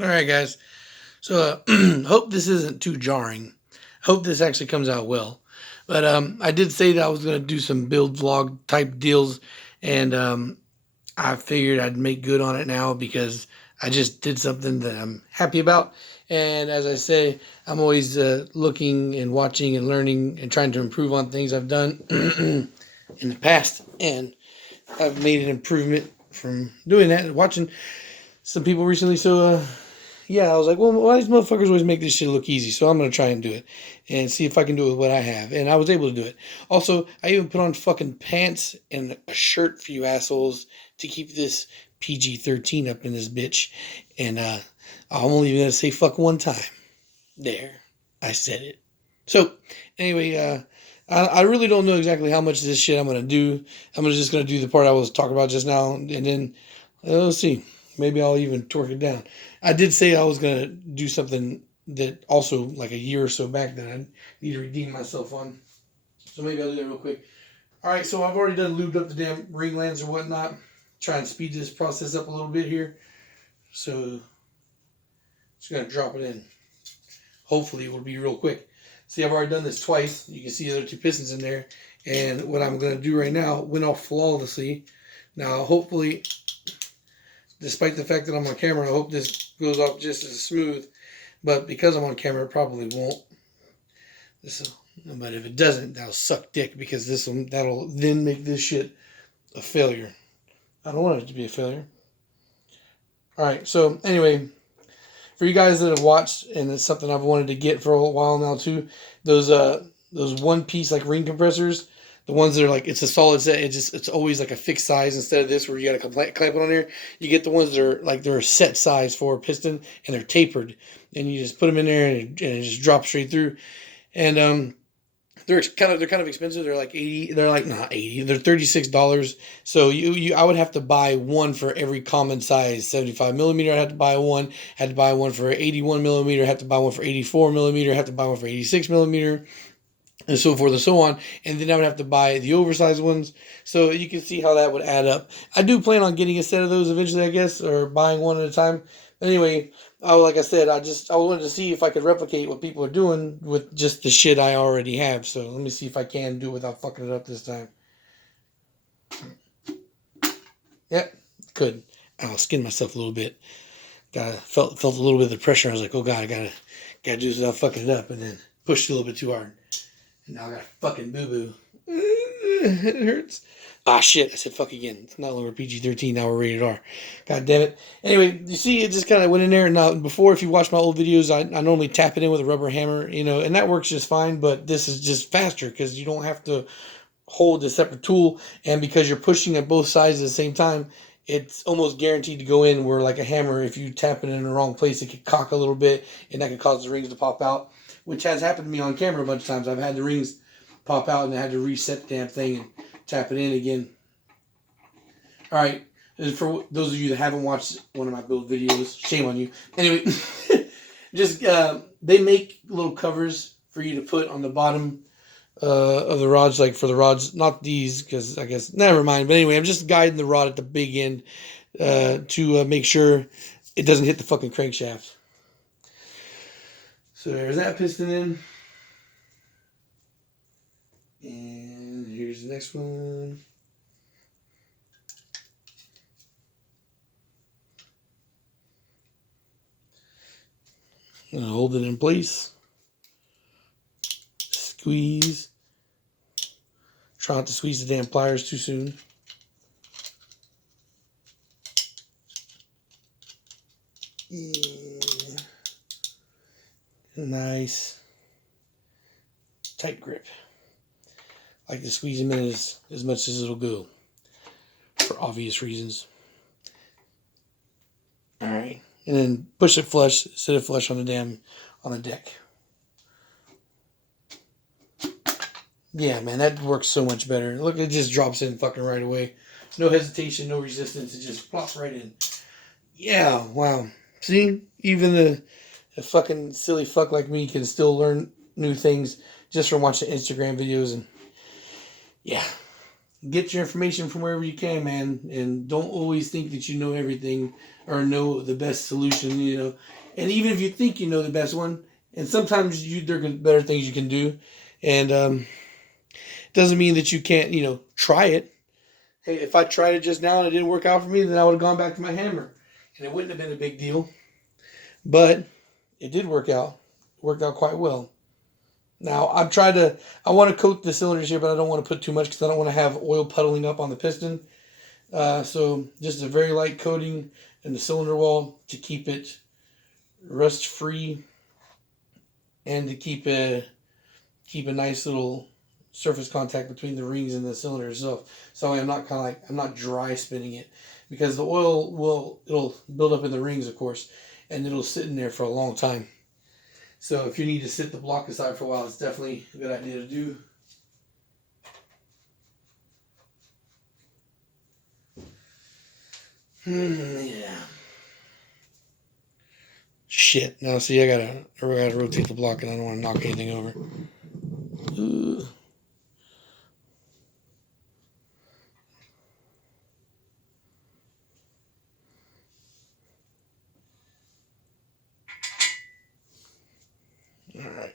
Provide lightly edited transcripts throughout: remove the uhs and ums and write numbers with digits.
All right, guys. So, hope this isn't too jarring. Hope this actually comes out well. But I did say that I was going to do some build vlog type deals, and I figured I'd make good on it now because I just did something that I'm happy about. And as I say, I'm always looking and watching and learning and trying to improve on things I've done in the past. And I've made an improvement from doing that and watching some people recently. So, yeah, I was like, well, why these motherfuckers always make this shit look easy? So I'm going to try and do it and see if I can do it with what I have. And I was able to do it. Also, I even put on fucking pants and a shirt for you assholes to keep this PG-13 up in this bitch. And I'm only going to say fuck one time. There. I said it. So, anyway, I really don't know exactly how much of this shit I'm going to do. I'm just going to do the part I was talking about just now. And then, let's see. Maybe I'll even torque it down. I did say I was going to do something that also like a year or so back that I need to redeem myself on. So maybe I'll do that real quick. All right, so I've already done lubed up the damn ring lands or whatnot. Try and speed this process up a little bit here. So just going to drop it in. Hopefully it will be real quick. See, I've already done this twice. You can see the other two pistons in there. And what I'm going to do right now went off flawlessly. Now, hopefully, despite the fact that I'm on camera, I hope this goes off just as smooth. But because I'm on camera, it probably won't. But if it doesn't, that'll suck dick because that'll then make this shit a failure. I don't want it to be a failure. All right. So anyway, for you guys that have watched, and it's something I've wanted to get for a while now too, those one piece like ring compressors. The ones that are like, it's a solid set. It's always like a fixed size instead of this where you got to clamp it on there. You get the ones that are like, they're a set size for a piston and they're tapered. And you just put them in there and it just drops straight through. And they're kind of expensive. They're like 80. They're like not 80. They're $36. So I would have to buy one for every common size 75 millimeter. I had to buy one. Had to buy one for 81 millimeter. Had to buy one for 84 millimeter. Had to buy one for 86 millimeter. And so forth and so on. And then I would have to buy the oversized ones. So you can see how that would add up. I do plan on getting a set of those eventually, I guess, or buying one at a time. Anyway, like I said, I wanted to see if I could replicate what people are doing with just the shit I already have. So let me see if I can do it without fucking it up this time. Yep, could. I'll skin myself a little bit. Felt a little bit of the pressure. I was like, oh God, I gotta do this without fucking it up, and then pushed a little bit too hard. And now I got a fucking boo-boo. It hurts. Ah, shit. I said fuck again. It's not longer PG-13. Now we're rated R. God damn it. Anyway, you see, it just kind of went in there. Now, before, if you watch my old videos, I normally tap it in with a rubber hammer, and that works just fine. But this is just faster because you don't have to hold a separate tool. And because you're pushing at both sides at the same time, it's almost guaranteed to go in where, like a hammer, if you tap it in the wrong place, it could cock a little bit, and that could cause the rings to pop out, which has happened to me on camera a bunch of times. I've had the rings pop out, and I had to reset the damn thing and tap it in again. All right. And for those of you that haven't watched one of my build videos, shame on you. Anyway, just they make little covers for you to put on the bottom of the rods, like for the rods, not these, because I guess, never mind. But anyway, I'm just guiding the rod at the big end to make sure it doesn't hit the fucking crankshaft. So there's that piston in. And here's the next one. I'm gonna hold it in place. Squeeze. Try not to squeeze the damn pliers too soon. Yeah. Nice. Tight grip. I like to squeeze them in as much as it'll go. For obvious reasons. Alright. And then push it flush, set it flush on the deck. Yeah, man, that works so much better. Look, it just drops in fucking right away. No hesitation, no resistance. It just plops right in. Yeah, wow. See? Even a fucking silly fuck like me can still learn new things just from watching Instagram videos. And yeah. get your information from wherever you can, man, and don't always think that you know everything or know the best solution, you know. And even if you think you know the best one, and sometimes there are better things you can do, and doesn't mean that you can't, you know, try it. Hey, if I tried it just now and it didn't work out for me, then I would have gone back to my hammer, and it wouldn't have been a big deal. But it did work out. It worked out quite well. Now I want to coat the cylinders here, but I don't want to put too much because I don't want to have oil puddling up on the piston. So just a very light coating in the cylinder wall to keep it rust free and to keep a nice little surface contact between the rings and the cylinder itself. So I'm not I'm not dry spinning it because the oil it'll build up in the rings, of course, and it'll sit in there for a long time. So if you need to sit the block aside for a while, it's definitely a good idea to do. Yeah. Shit. Now see, I gotta rotate the block, and I don't want to knock anything over. All right.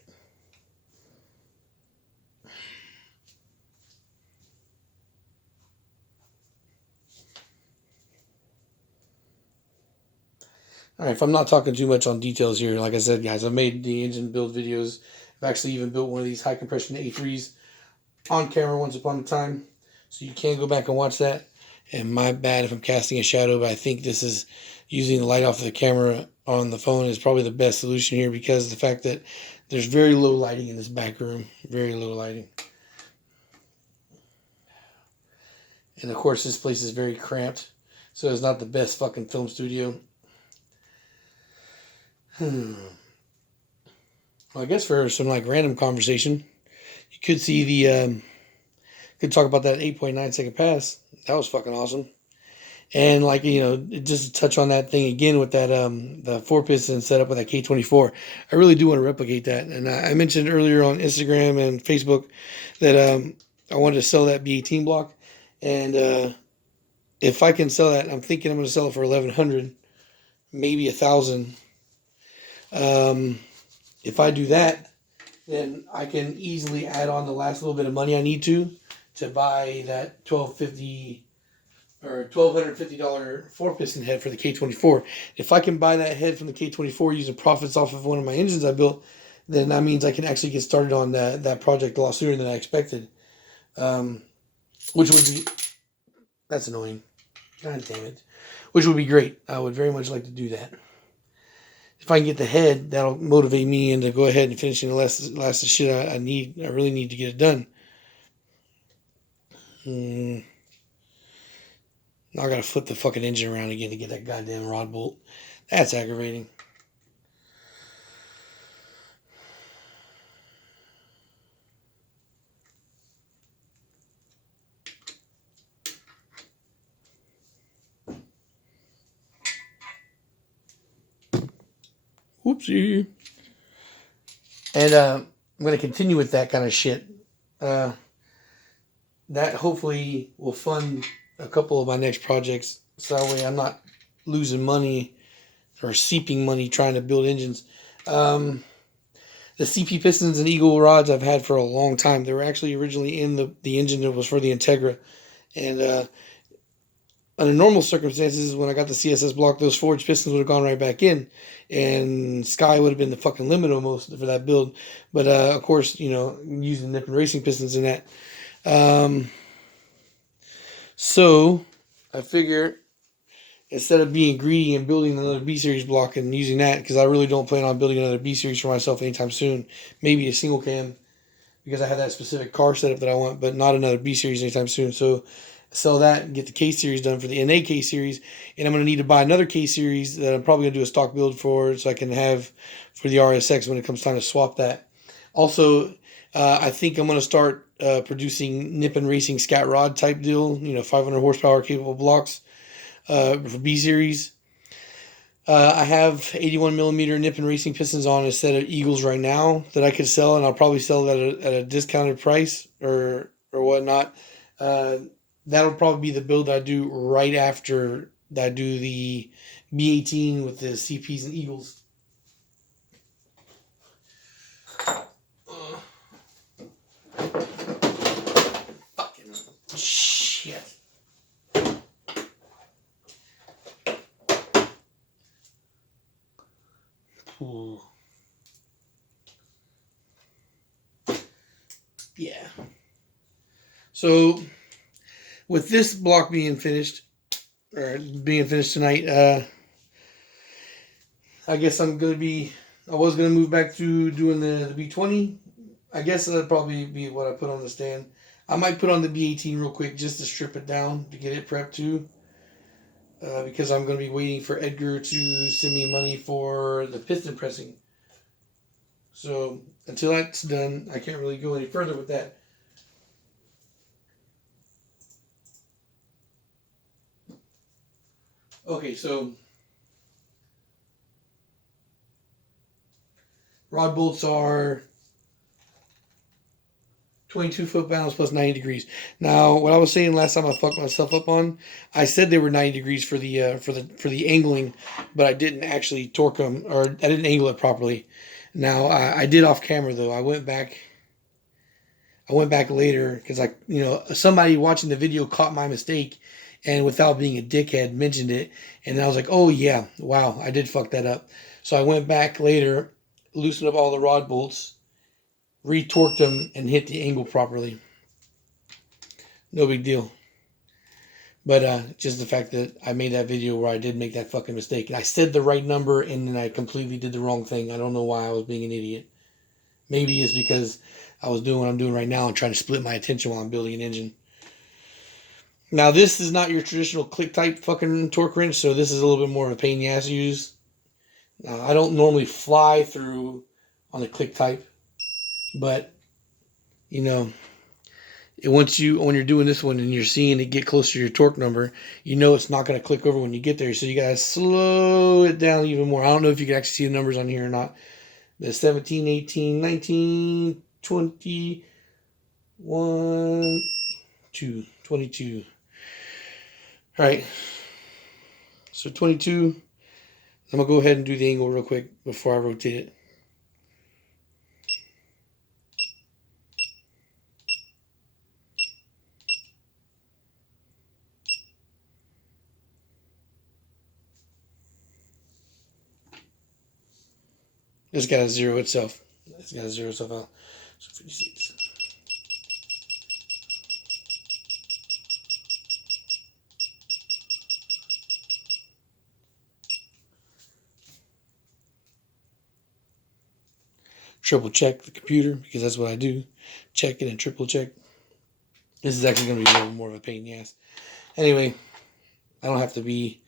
All right, if I'm not talking too much on details here, like I said, guys, I've made the engine build videos. I've actually even built one of these high compression A3s on camera once upon a time. So you can go back and watch that. And my bad if I'm casting a shadow, but I think this is using the light off of the camera on the phone is probably the best solution here because of the fact that there's very low lighting in this back room. Very low lighting. And of course, this place is very cramped. So it's not the best fucking film studio. Well, I guess for some like random conversation, you could see could talk about that 8.9 second pass. That was fucking awesome. And like, you know, just to touch on that thing again with that the 4-piston setup with that K24, I really do want to replicate that. And I mentioned earlier on Instagram and Facebook that I wanted to sell that B18 block, and if I can sell that, I'm thinking I'm going to sell it for 1,100, maybe 1,000. If I do that, then I can easily add on the last little bit of money I need to buy that $1,250 or $1,250 4-piston head for the K24. If I can buy that head from the K24 using profits off of one of my engines I built, then that means I can actually get started on that project a lot sooner than I expected. Which would be, that's annoying. God damn it. Which would be great. I would very much like to do that. If I can get the head, that'll motivate me into go ahead and finishing the last shit I need. I really need to get it done. Now I gotta flip the fucking engine around again to get that goddamn rod bolt. That's aggravating. Whoopsie. And I'm going to continue with that kind of shit. That hopefully will fund a couple of my next projects. So that way I'm not losing money or seeping money trying to build engines. The CP pistons and Eagle rods I've had for a long time. They were actually originally in the engine that was for the Integra. And under normal circumstances, when I got the CSS block, those forged pistons would have gone right back in, and sky would have been the fucking limit almost for that build. But of course, you know, using Nippon Racing pistons in that. So I figure instead of being greedy and building another B series block and using that, because I really don't plan on building another B series for myself anytime soon. Maybe a single cam because I have that specific car setup that I want, but not another B series anytime soon. So sell that and get the K series done for the NA K series, and I'm going to need to buy another K series that I'm probably going to do a stock build for, so I can have for the RSX when it comes time to swap that. Also, I think I'm going to start producing Nippon Racing scat rod type deal, you know, 500 horsepower capable blocks for B series. I have 81 millimeter Nippon Racing pistons on a set of Eagles right now that I could sell, and I'll probably sell that at a discounted price or whatnot. Uh, that'll probably be the build I do right after that I do the B18 with the CPs and Eagles. Fucking shit. Ooh. Yeah. So with this block being finished, or being finished tonight, I guess I was gonna move back to doing the B20. I guess that'd probably be what I put on the stand. I might put on the B18 real quick just to strip it down to get it prepped too. Because I'm going to be waiting for Edgar to send me money for the piston pressing. So until that's done, I can't really go any further with that. Okay, so rod bolts are 22 foot-pounds plus 90 degrees. Now, what I was saying last time I fucked myself up on, I said they were 90 degrees for the angling, but I didn't actually torque them, or I didn't angle it properly. Now I did off camera though. I went back later because somebody watching the video caught my mistake, and without being a dickhead mentioned it, and I was like, oh yeah, wow, I did fuck that up. So I went back later, loosened up all the rod bolts, retorqued them, and hit the angle properly. No big deal. But just the fact that I made that video where I did make that fucking mistake. And I said the right number and then I completely did the wrong thing. I don't know why I was being an idiot. Maybe it's because I was doing what I'm doing right now and trying to split my attention while I'm building an engine. Now, this is not your traditional click type fucking torque wrench, so this is a little bit more of a pain in the ass to use. I don't normally fly through on the click type, but you know, when you're doing this one and you're seeing it get closer to your torque number, you know it's not going to click over when you get there. So you got to slow it down even more. I don't know if you can actually see the numbers on here or not. The 17, 18, 19, 20, 1, 2, 22. All right. So 22. I'm going to go ahead and do the angle real quick before I rotate it. It's got to zero itself. It's got to zero itself out. So 56. Triple check the computer because that's what I do. Check it and triple check. This is actually going to be a little more of a pain in the ass. Anyway, I don't have to be...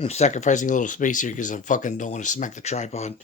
I'm sacrificing a little space here because I fucking don't want to smack the tripod.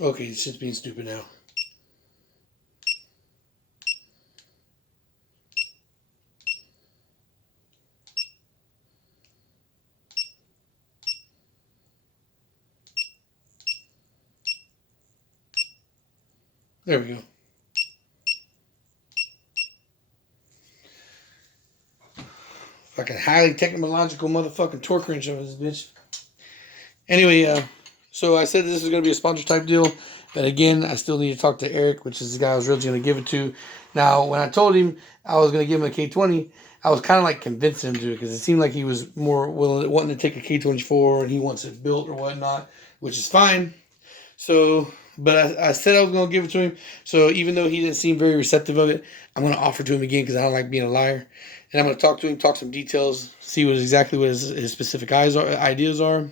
Okay, it's just being stupid now. There we go. Fucking highly technological motherfucking torque wrench of this bitch. Anyway, so I said this is going to be a sponsor type deal, but again, I still need to talk to Eric, which is the guy I was really going to give it to. Now, when I told him I was going to give him a K20, I was kind of like convincing him to do it because it seemed like he was more willing, wanting to take a K24 and he wants it built or whatnot, which is fine. So, but I said I was going to give it to him. So even though he didn't seem very receptive of it, I'm going to offer to him again because I don't like being a liar. And I'm going to talk to him, talk some details, see what exactly what his specific ideas are,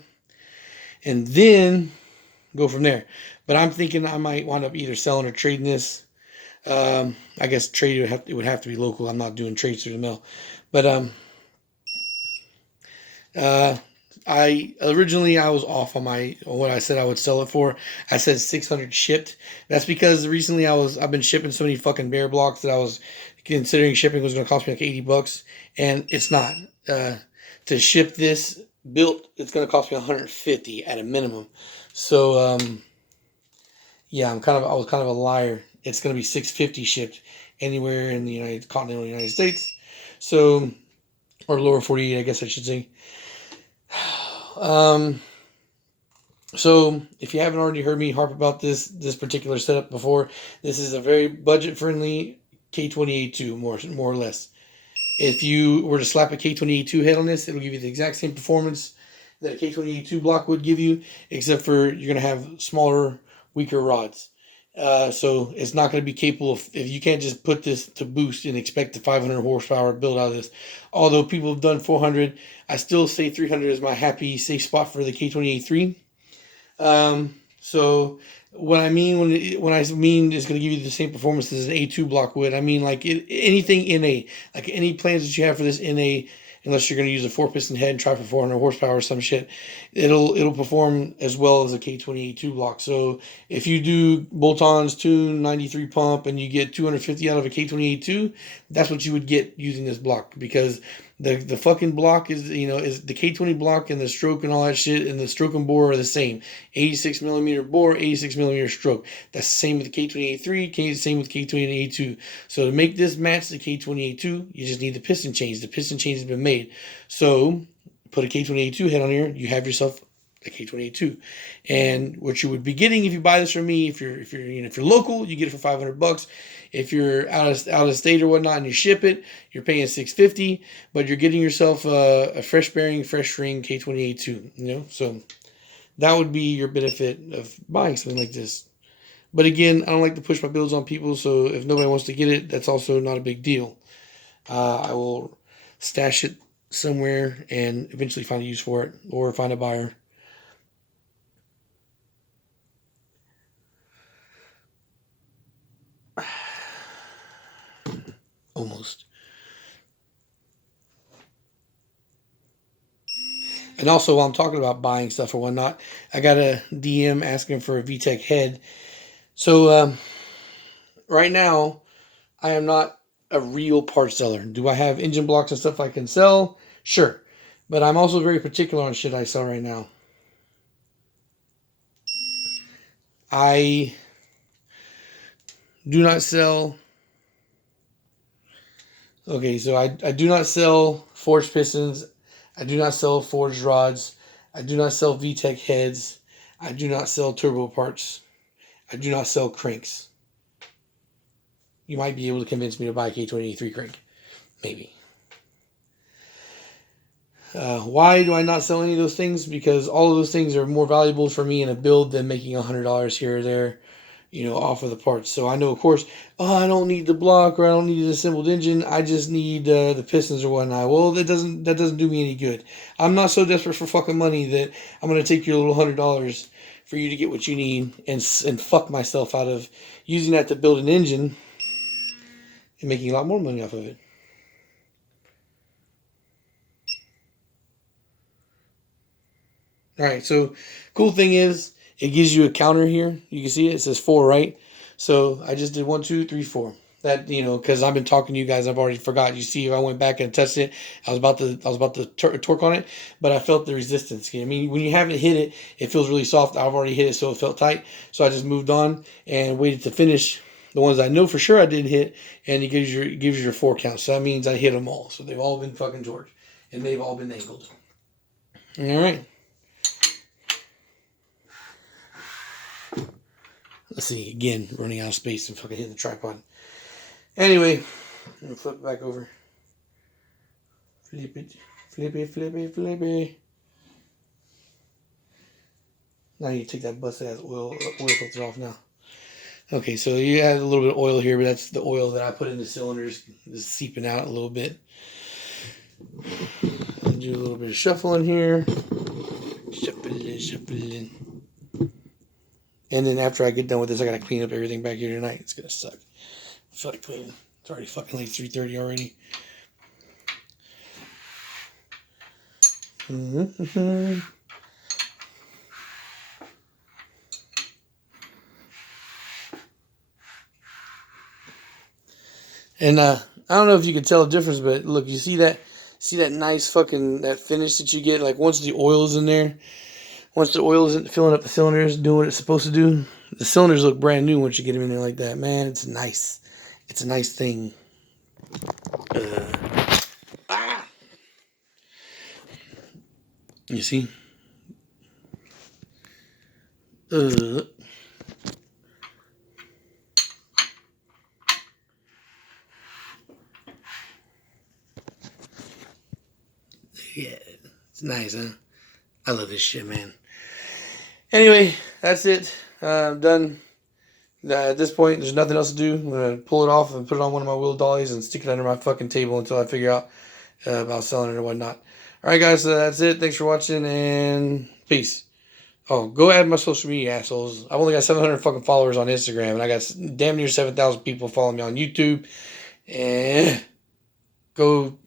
and then go from there. But I'm thinking I might wind up either selling or trading this. I guess trade it would have to be local. I'm not doing trades through the mail, but uh, I was off on what I said I would sell it for. I said 600 shipped. That's because recently I've been shipping so many fucking bear blocks that I was considering shipping was going to cost me like $80, and it's not. To ship this built, it's going to cost me 150 at a minimum. So yeah, I was kind of a liar. It's going to be 650 shipped anywhere in the continental United States. So, or lower 48, I guess I should say. So if you haven't already heard me harp about this particular setup before, this is a very budget friendly K20a2, more or less. If you were to slap a K20a2 head on this, it'll give you the exact same performance that a K20a2 block would give you, except for you're going to have smaller, weaker rods. So it's not going to be capable of, if you can't just put this to boost and expect the 500 horsepower build out of this. Although people have done 400, I still say 300 is my happy, safe spot for the K20a3. So what I mean when I mean it's going to give you the same performance as an A2 block would, I mean like anything NA, like any plans that you have for this NA, unless you're going to use a 4-piston head and try for 400 horsepower or some shit, it'll perform as well as a K20a2 block. So if you do bolt-ons, tune, 93 pump, and you get 250 out of a K20a2, that's what you would get using this block, because the fucking block is the K20 block, and the stroke and all that shit, and the stroke and bore are the same. 86 millimeter bore, 86 millimeter stroke. That's the same with the K20a3, same with K20a2. So to make this match the K20a2, you just need the piston change. The piston change has been made. So put a K20a2 head on here, you have yourself a K20a2. And what you would be getting if you buy this from me, if you're local, you get it for $500. If you're out of state or whatnot and you ship it, you're paying $650, but you're getting yourself a fresh bearing, fresh ring K20a2. So that would be your benefit of buying something like this. But again, I don't like to push my builds on people, so if nobody wants to get it, that's also not a big deal. I will stash it somewhere and eventually find a use for it, or find a buyer. Almost. And also, while I'm talking about buying stuff or whatnot, I got a DM asking for a VTEC head. So right now, I am not a real part seller. Do I have engine blocks and stuff I can sell? Sure. But I'm also very particular on shit I sell right now. I do not sell... Okay, so I do not sell forged pistons. I do not sell forged rods. I do not sell VTEC heads. I do not sell turbo parts. I do not sell cranks. You might be able to convince me to buy a K20a3 crank. Maybe. Why do I not sell any of those things? Because all of those things are more valuable for me in a build than making $100 here or there, off of the parts. So I know, of course, I don't need the block, or I don't need an assembled engine. I just need the pistons or whatnot. Well, that doesn't do me any good. I'm not so desperate for fucking money that I'm gonna take your little $100 for you to get what you need and fuck myself out of using that to build an engine and making a lot more money off of it. All right, so cool thing is it gives you a counter here. You can see it says 4, right? So I just did 1, 2, 3, 4. that, you know, because I've been talking to you guys, I've already forgot. You see, if I went back and touched it, I was about to torque on it, but I felt the resistance. I mean, when you haven't hit it, it feels really soft. I've already hit it, so it felt tight. So I just moved on and waited to finish the ones I know for sure I did hit, and it gives you your 4 count. So that means I hit them all. So they've all been fucking torqued, and they've all been angled. All right. Let's see, again, running out of space and fucking hitting the tripod. Anyway, I'm gonna flip it back over. Flip it, flip it, flip it, flip it. Now you take that busted ass oil filter off now. Okay, so you add a little bit of oil here, but that's the oil that I put in the cylinders, just seeping out a little bit. I'll do a little bit of shuffling here. Shuffling. And then after I get done with this, I gotta clean up everything back here tonight. It's gonna suck. Fuck cleaning. It's already fucking like 3:30 already. And I don't know if you can tell the difference, but look, you see that nice fucking that finish that you get, like once the oil is in there. Once the oil isn't filling up the cylinders, doing what it's supposed to do, the cylinders look brand new once you get them in there like that. Man, it's nice. It's a nice thing. You see? Yeah, it's nice, huh? I love this shit, man. Anyway, that's it. I'm done. At this point, there's nothing else to do. I'm going to pull it off and put it on one of my wheel dollies and stick it under my fucking table until I figure out about selling it or whatnot. Alright, guys, so that's it. Thanks for watching, and peace. Oh, go add my social media, assholes. I've only got 700 fucking followers on Instagram, and I got damn near 7,000 people following me on YouTube. And go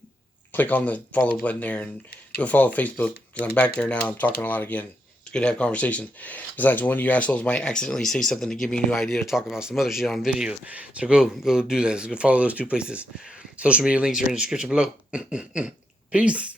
click on the follow button there and go follow Facebook, because I'm back there now. I'm talking a lot again. It's good to have conversations. Besides, one of you assholes might accidentally say something to give me a new idea to talk about some other shit on video. So go do this. Go follow those 2 places. Social media links are in the description below. Peace.